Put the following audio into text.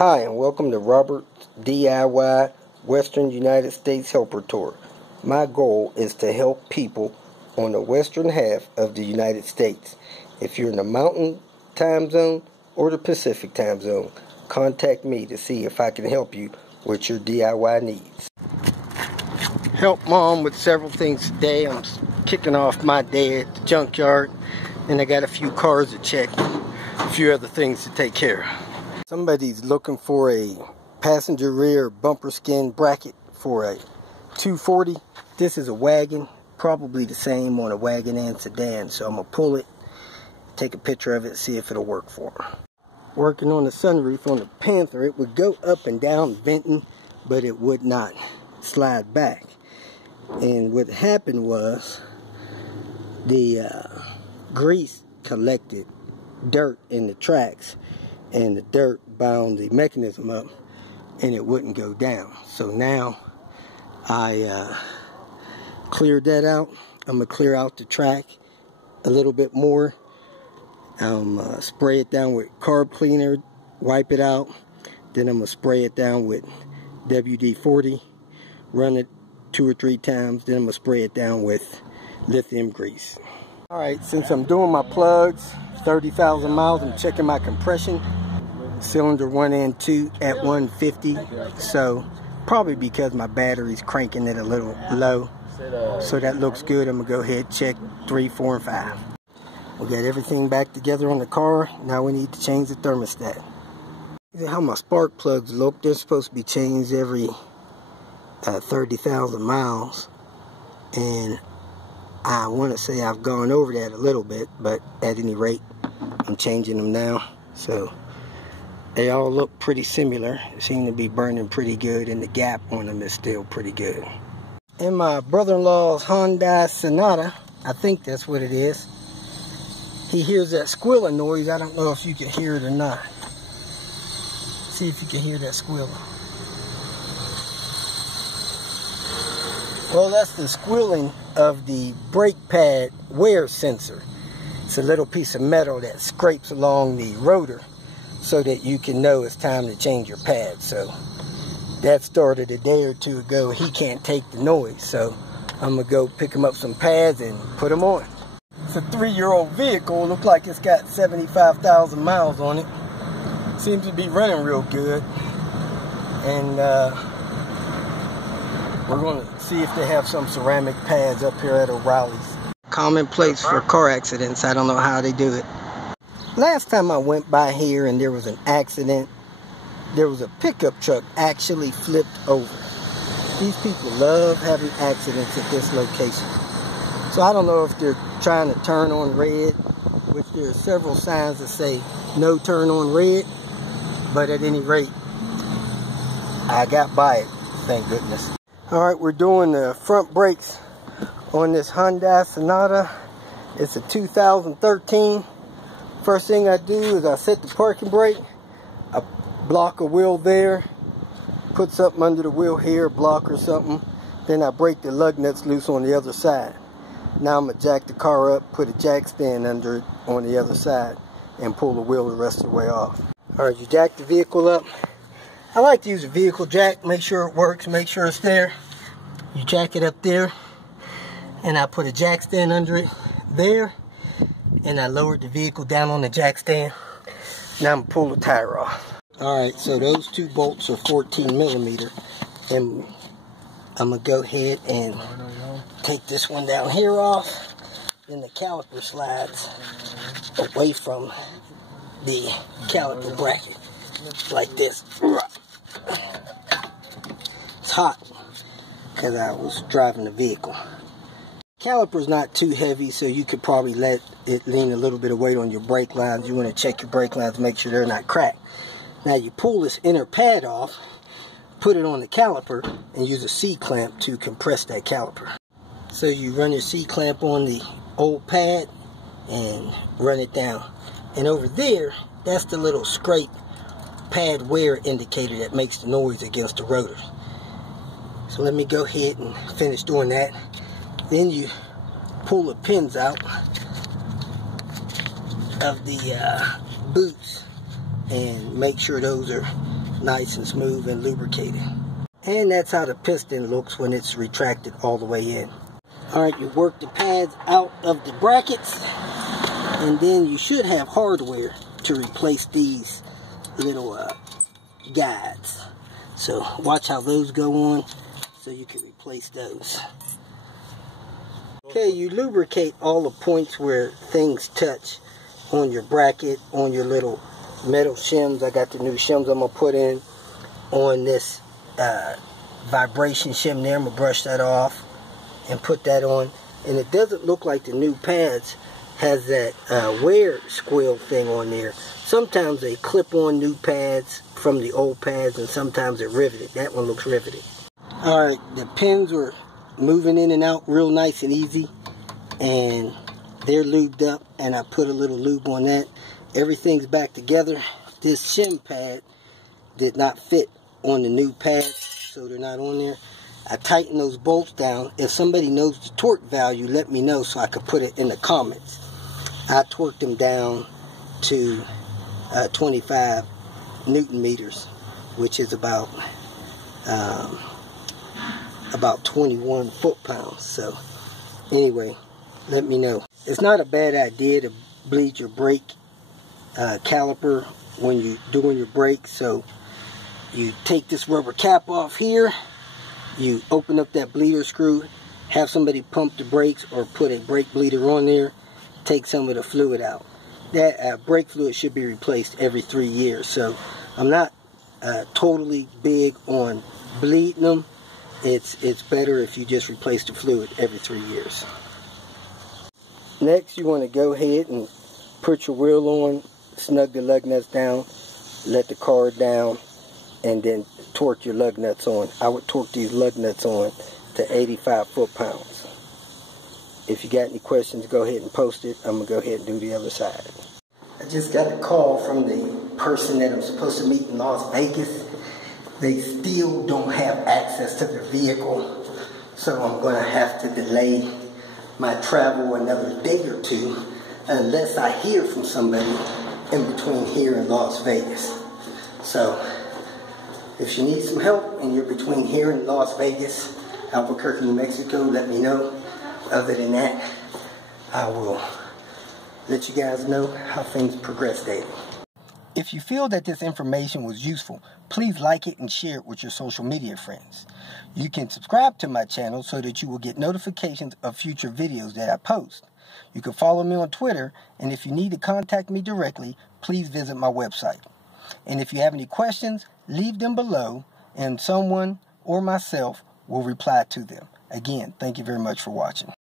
Hi, and welcome to Robert's DIY Western United States Helper Tour. My goal is to help people on the western half of the United States. If you're in the Mountain Time Zone or the Pacific Time Zone, contact me to see if I can help you with your DIY needs. Help Mom with several things today. I'm kicking off my day at the junkyard, and I got a few cars to check, a few other things to take care of. Somebody's looking for a passenger rear bumper skin bracket for a 240. This is a wagon, probably the same on a wagon and sedan, so I'm going to pull it, take a picture of it, see if it'll work for them. Working on the sunroof on the Panther, it would go up and down venting, but it would not slide back. And what happened was the grease collected dirt in the tracks, and the dirt bound the mechanism up and it wouldn't go down. So now I cleared that out. I'm going to clear out the track a little bit more. Spray it down with carb cleaner, wipe it out. Then I'm going to spray it down with WD-40, run it 2 or 3 times. Then I'm going to spray it down with lithium grease. Alright, since I'm doing my plugs, 30,000 miles, I'm checking my compression. Cylinder 1 and 2 at 150. So, probably because my battery's cranking it a little low. So that looks good. I'm going to go ahead and check 3, 4, and 5. We got everything back together on the car. Now we need to change the thermostat. How my spark plugs look. They're supposed to be changed every 30,000 miles. And I want to say I've gone over that a little bit, but at any rate, I'm changing them now. So they all look pretty similar. They seem to be burning pretty good, and the gap on them is still pretty good. In my brother-in-law's Hyundai Sonata, I think that's what it is, he hears that squealing noise. I don't know if you can hear it or not. See if you can hear that squealing. Well, that's the squealing of the brake pad wear sensor. It's a little piece of metal that scrapes along the rotor so that you can know it's time to change your pad. So that started a day or two ago. He can't take the noise, so I'm gonna go pick him up some pads and put them on. It's a 3-year-old vehicle. Looks like it's got 75,000 miles on it. Seems to be running real good. And we're going to see if they have some ceramic pads up here at O'Reilly's. Common place for car accidents. I don't know how they do it. Last time I went by here and there was an accident, there was a pickup truck actually flipped over. These people love having accidents at this location. So I don't know if they're trying to turn on red, which there are several signs that say no turn on red, but at any rate, I got by it, thank goodness. Alright, we're doing the front brakes on this Hyundai Sonata. It's a 2013. First thing I do is I set the parking brake. I block a wheel there, put something under the wheel here, block or something. Then I break the lug nuts loose on the other side. Now I'm going to jack the car up, put a jack stand under it on the other side, and pull the wheel the rest of the way off. Alright, you jack the vehicle up. I like to use a vehicle jack, make sure it works, make sure it's there. You jack it up there, and I put a jack stand under it there, and I lowered the vehicle down on the jack stand. Now I'm going to pull the tire off. Alright, so those 2 bolts are 14 millimeter, and I'm going to go ahead and take this one down here off. Then the caliper slides away from the caliper bracket like this. It's hot because I was driving the vehicle. Caliper's not too heavy, so you could probably let it lean a little bit of weight on your brake lines. You want to check your brake lines, make sure they're not cracked. Now you pull this inner pad off, put it on the caliper, and use a C-clamp to compress that caliper. So you run your C-clamp on the old pad and run it down. And over there, that's the little scrape pad wear indicator that makes the noise against the rotors. So let me go ahead and finish doing that. Then you pull the pins out of the boots and make sure those are nice and smooth and lubricated. And that's how the piston looks when it's retracted all the way in. Alright, you work the pads out of the brackets, and then you should have hardware to replace these little guides. So watch how those go on so you can replace those. Okay, you lubricate all the points where things touch on your bracket, on your little metal shims. I got the new shims I'm going to put in on this vibration shim there. I'm going to brush that off and put that on. And it doesn't look like the new pads has that wear squill thing on there. Sometimes they clip on new pads from the old pads, and sometimes they're riveted. That one looks riveted. Alright, the pins were moving in and out real nice and easy, and they're lubed up, and I put a little lube on that. Everything's back together. This shim pad did not fit on the new pads, so they're not on there. I tightened those bolts down. If somebody knows the torque value, let me know so I could put it in the comments. I torqued them down to 25 Newton meters, which is about 21 foot-pounds. So anyway, let me know. It's not a bad idea to bleed your brake caliper when you're doing your brakes. So you take this rubber cap off here, you open up that bleeder screw, have somebody pump the brakes or put a brake bleeder on there, take some of the fluid out. That brake fluid should be replaced every 3 years. So I'm not totally big on bleeding them. It's better if you just replace the fluid every 3 years. Next, you want to go ahead and put your wheel on, snug the lug nuts down, let the car down, and then torque your lug nuts on. I would torque these lug nuts on to 85 foot-pounds. If you got any questions, go ahead and post it. I'm going to go ahead and do the other side. I just got a call from the person that I'm supposed to meet in Las Vegas. They still don't have access to their vehicle, so I'm going to have to delay my travel another day or two unless I hear from somebody in between here and Las Vegas. So if you need some help and you're between here and Las Vegas, Albuquerque, New Mexico, let me know. Other than that, I will let you guys know how things progress daily. If you feel that this information was useful, please like it and share it with your social media friends. You can subscribe to my channel so that you will get notifications of future videos that I post. You can follow me on Twitter, and if you need to contact me directly, please visit my website. And if you have any questions, leave them below, and someone or myself will reply to them. Again, thank you very much for watching.